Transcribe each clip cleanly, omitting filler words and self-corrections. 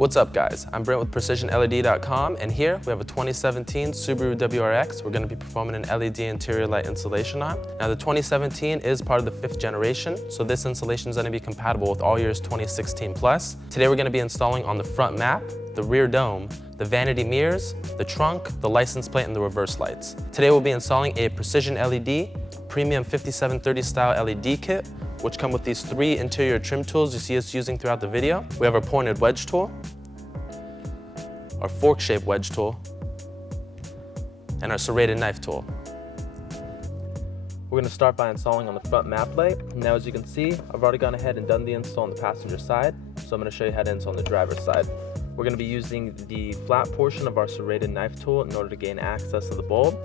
What's up guys, I'm Brent with PrecisionLED.com, and here we have a 2017 Subaru WRX we're going to be performing an LED interior light installation on. Now the 2017 is part of the 5th generation, so this installation is going to be compatible with all years 2016 plus. Today we're going to be installing on the front map, the rear dome, the vanity mirrors, the trunk, the license plate, and the reverse lights. Today we'll be installing a PrecisionLED Premium 5730 style LED kit, which come with these 3 interior trim tools you see us using throughout the video. We have our pointed wedge tool, our fork-shaped wedge tool, and our serrated knife tool. We're going to start by installing on the front map light. Now as you can see, I've already gone ahead and done the install on the passenger side, so I'm going to show you how to install on the driver's side. We're going to be using the flat portion of our serrated knife tool in order to gain access to the bulb.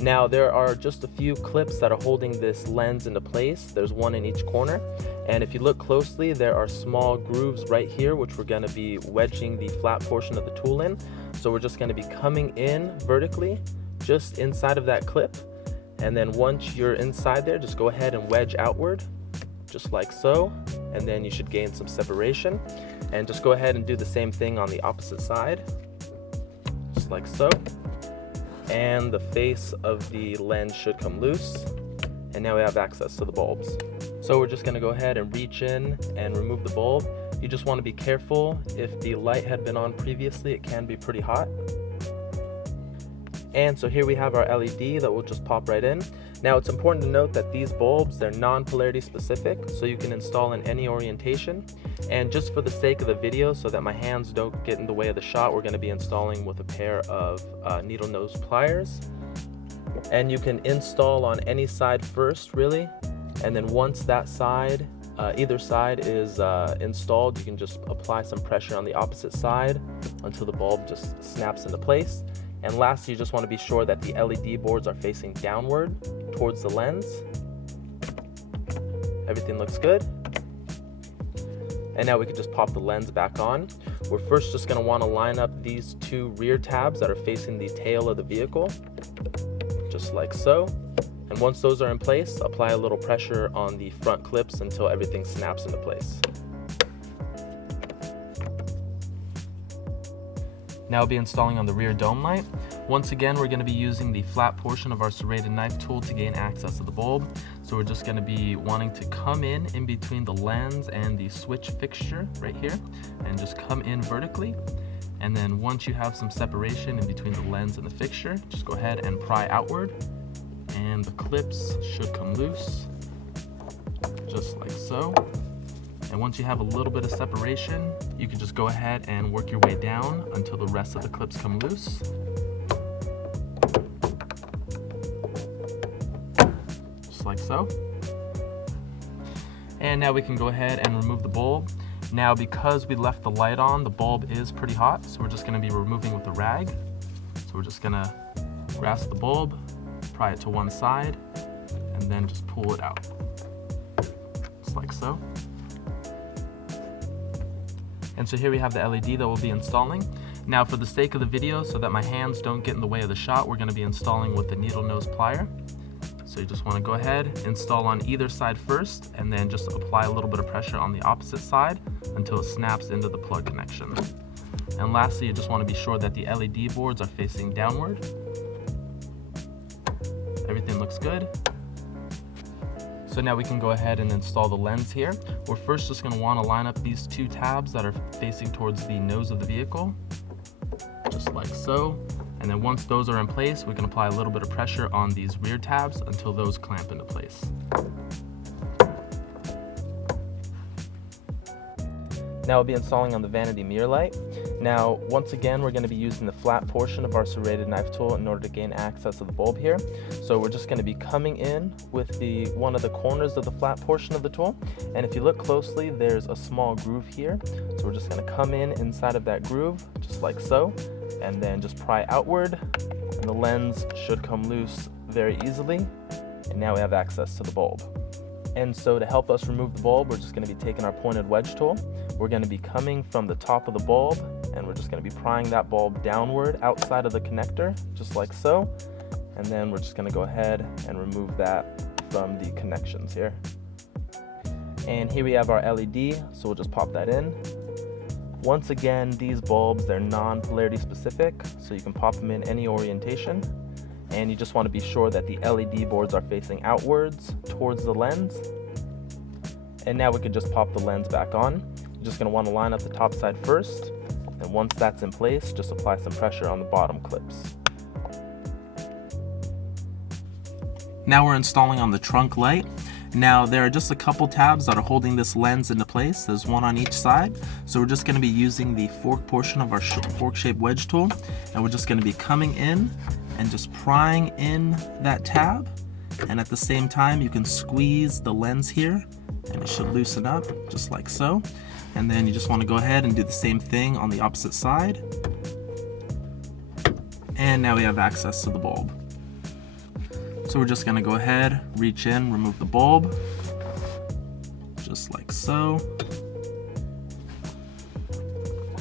Now there are just a few clips that are holding this lens into place. There's one in each corner, and if you look closely there are small grooves right here which we're going to be wedging the flat portion of the tool in. So we're just going to be coming in vertically just inside of that clip, and then once you're inside there, just go ahead and wedge outward just like so, and then you should gain some separation. And just go ahead and do the same thing on the opposite side, just like so. And the face of the lens should come loose, and now we have access to the bulbs. So we're just going to go ahead and reach in and remove the bulb. You just want to be careful. If the light had been on previously, it can be pretty hot. And so here we have our LED that will just pop right in. Now it's important to note that these bulbs, they're non-polarity specific, so you can install in any orientation. And just for the sake of the video, so that my hands don't get in the way of the shot, we're going to be installing with a pair of needle nose pliers. And you can install on any side first, really, and then once that side, either side is installed, you can just apply some pressure on the opposite side until the bulb just snaps into place. And lastly, you just want to be sure that the LED boards are facing downward towards the lens. Everything looks good. And now we can just pop the lens back on. We're first just going to want to line up these 2 rear tabs that are facing the tail of the vehicle, just like so. And once those are in place, apply a little pressure on the front clips until everything snaps into place. Now we'll be installing on the rear dome light. Once again, we're going to be using the flat portion of our serrated knife tool to gain access to the bulb. So we're just going to be wanting to come in between the lens and the switch fixture right here, and just come in vertically. And then once you have some separation in between the lens and the fixture, just go ahead and pry outward, and the clips should come loose, just like so. And once you have a little bit of separation, you can just go ahead and work your way down until the rest of the clips come loose. Just like so. And now we can go ahead and remove the bulb. Now because we left the light on, the bulb is pretty hot, so we're just going to be removing with a rag. So we're just going to grasp the bulb, pry it to one side, and then just pull it out. Just like so. And so here we have the LED that we'll be installing. Now for the sake of the video, so that my hands don't get in the way of the shot, we're going to be installing with the needle nose plier. So you just want to go ahead, install on either side first, and then just apply a little bit of pressure on the opposite side until it snaps into the plug connection. And lastly, you just want to be sure that the LED boards are facing downward. Everything looks good. So now we can go ahead and install the lens here. We're first just going to want to line up these 2 tabs that are facing towards the nose of the vehicle, just like so. And then once those are in place, we can apply a little bit of pressure on these rear tabs until those clamp into place. Now we'll be installing on the vanity mirror light. Now, once again, we're going to be using the flat portion of our serrated knife tool in order to gain access to the bulb here. So we're just going to be coming in with one of the corners of the flat portion of the tool. And if you look closely, there's a small groove here. So we're just going to come in inside of that groove, just like so, and then just pry outward, and the lens should come loose very easily. And now we have access to the bulb. And so to help us remove the bulb, we're just going to be taking our pointed wedge tool. We're going to be coming from the top of the bulb, and we're just going to be prying that bulb downward outside of the connector, just like so. And then we're just going to go ahead and remove that from the connections here. And here we have our LED, so we'll just pop that in. Once again, these bulbs, they're non-polarity specific, so you can pop them in any orientation. And you just want to be sure that the LED boards are facing outwards towards the lens. And now we can just pop the lens back on. You're just going to want to line up the top side first, and once that's in place, just apply some pressure on the bottom clips. Now we're installing on the trunk light. Now there are just a couple tabs that are holding this lens into place. There's one on each side. So we're just going to be using the fork portion of our fork-shaped wedge tool, and we're just going to be coming in and just prying in that tab. And at the same time, you can squeeze the lens here and it should loosen up just like so. And then you just want to go ahead and do the same thing on the opposite side. And now we have access to the bulb. So we're just going to go ahead, reach in, remove the bulb, just like so.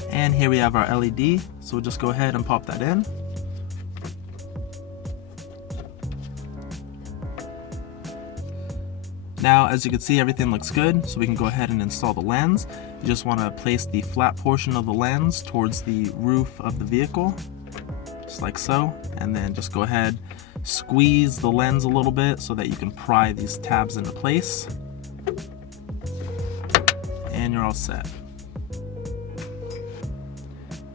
And here we have our LED, so we'll just go ahead and pop that in. Now, as you can see, everything looks good, so we can go ahead and install the lens. You just want to place the flat portion of the lens towards the roof of the vehicle, just like so, and then just go ahead, squeeze the lens a little bit so that you can pry these tabs into place, and you're all set.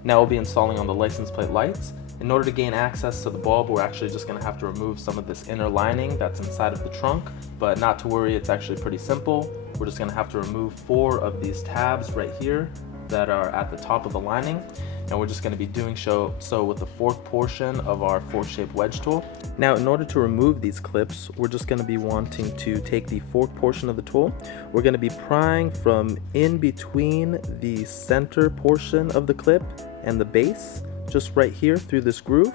Now we'll be installing on the license plate lights. In order to gain access to the bulb, we're actually just going to have to remove some of this inner lining that's inside of the trunk, but not to worry, it's actually pretty simple. We're just going to have to remove 4 of these tabs right here that are at the top of the lining, and we're just going to be doing so with the fork portion of our fork-shaped wedge tool. Now, in order to remove these clips, we're just going to be wanting to take the fork portion of the tool. We're going to be prying from in between the center portion of the clip and the base, just right here through this groove,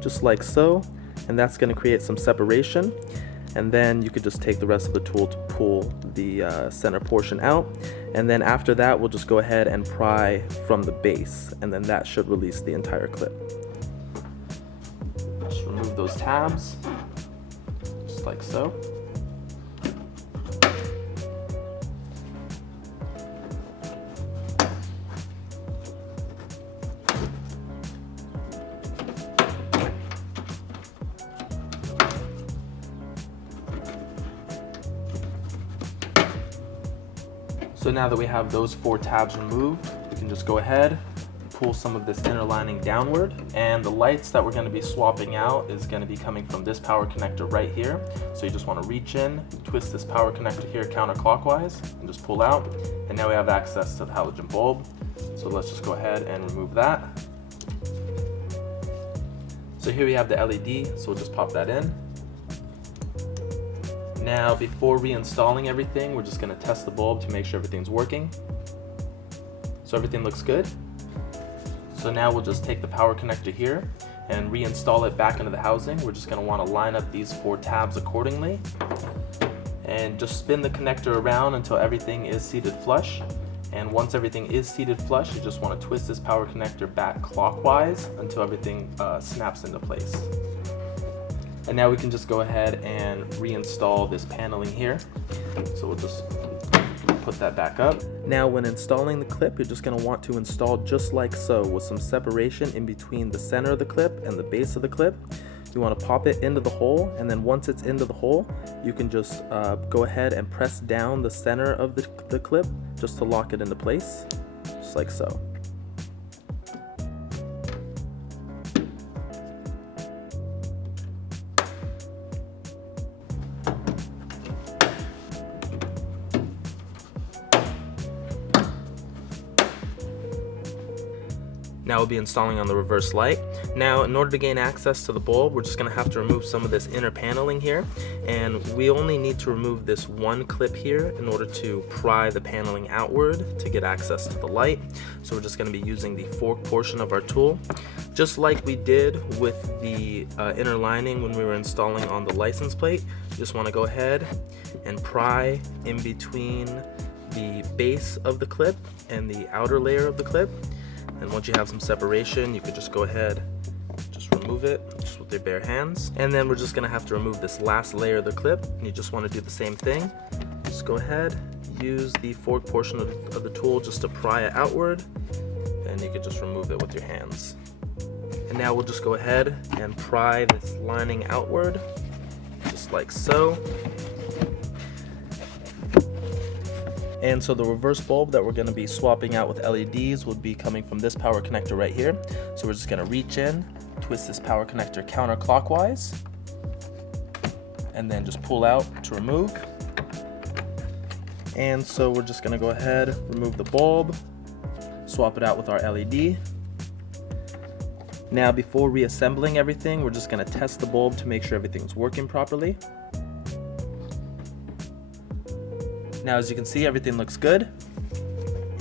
just like so, and that's going to create some separation. And then you could just take the rest of the tool to pull the center portion out, and then after that we'll just go ahead and pry from the base, and then that should release the entire clip. Just remove those tabs, just like so. So now that we have those 4 tabs removed, we can just go ahead and pull some of this inner lining downward, and the lights that we're going to be swapping out is going to be coming from this power connector right here. So you just want to reach in, twist this power connector here counterclockwise, and just pull out, and now we have access to the halogen bulb. So let's just go ahead and remove that. So here we have the LED, so we'll just pop that in. Now, before reinstalling everything, we're just going to test the bulb to make sure everything's working. So everything looks good. So now we'll just take the power connector here and reinstall it back into the housing. We're just going to want to line up these 4 tabs accordingly, and just spin the connector around until everything is seated flush. And once everything is seated flush, you just want to twist this power connector back clockwise until everything snaps into place. And now we can just go ahead and reinstall this paneling here. So we'll just put that back up. Now when installing the clip, you're just going to want to install just like so, with some separation in between the center of the clip and the base of the clip. You want to pop it into the hole, and then once it's into the hole, you can just go ahead and press down the center of the clip just to lock it into place, just like so. Now we'll be installing on the reverse light. Now, in order to gain access to the bulb, we're just going to have to remove some of this inner paneling here, and we only need to remove this one clip here in order to pry the paneling outward to get access to the light. So we're just going to be using the fork portion of our tool, just like we did with the inner lining when we were installing on the license plate. You just want to go ahead and pry in between the base of the clip and the outer layer of the clip. And once you have some separation, you could just go ahead, just remove it just with your bare hands. And then we're just gonna have to remove this last layer of the clip, and you just want to do the same thing. Just go ahead, use the fork portion of the tool just to pry it outward, and you can just remove it with your hands. And now we'll just go ahead and pry this lining outward, just like so. And so the reverse bulb that we're going to be swapping out with LEDs would be coming from this power connector right here. So we're just going to reach in, twist this power connector counterclockwise, and then just pull out to remove. And so we're just going to go ahead, remove the bulb, swap it out with our LED. Now before reassembling everything, we're just going to test the bulb to make sure everything's working properly. Now as you can see, everything looks good.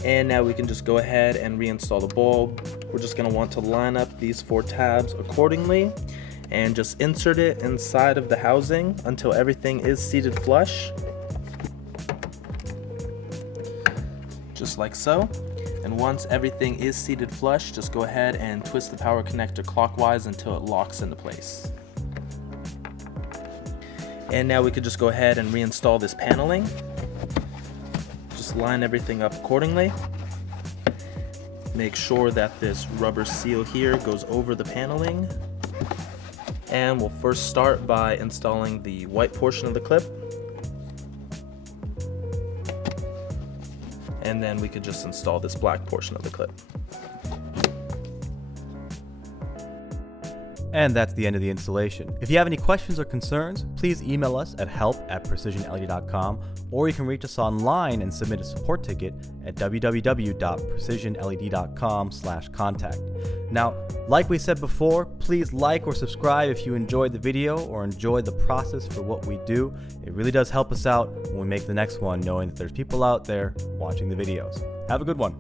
And now we can just go ahead and reinstall the bulb. We're just going to want to line up these 4 tabs accordingly and just insert it inside of the housing until everything is seated flush. Just like so. And once everything is seated flush, just go ahead and twist the power connector clockwise until it locks into place. And now we could just go ahead and reinstall this paneling. Just line everything up accordingly. Make sure that this rubber seal here goes over the paneling. And we'll first start by installing the white portion of the clip. And then we could just install this black portion of the clip. And that's the end of the installation. If you have any questions or concerns, please email us at help@precisionled.com, or you can reach us online and submit a support ticket at www.precisionled.com/contact. Now, like we said before, please like or subscribe if you enjoyed the video or enjoyed the process for what we do. It really does help us out when we make the next one, knowing that there's people out there watching the videos. Have a good one.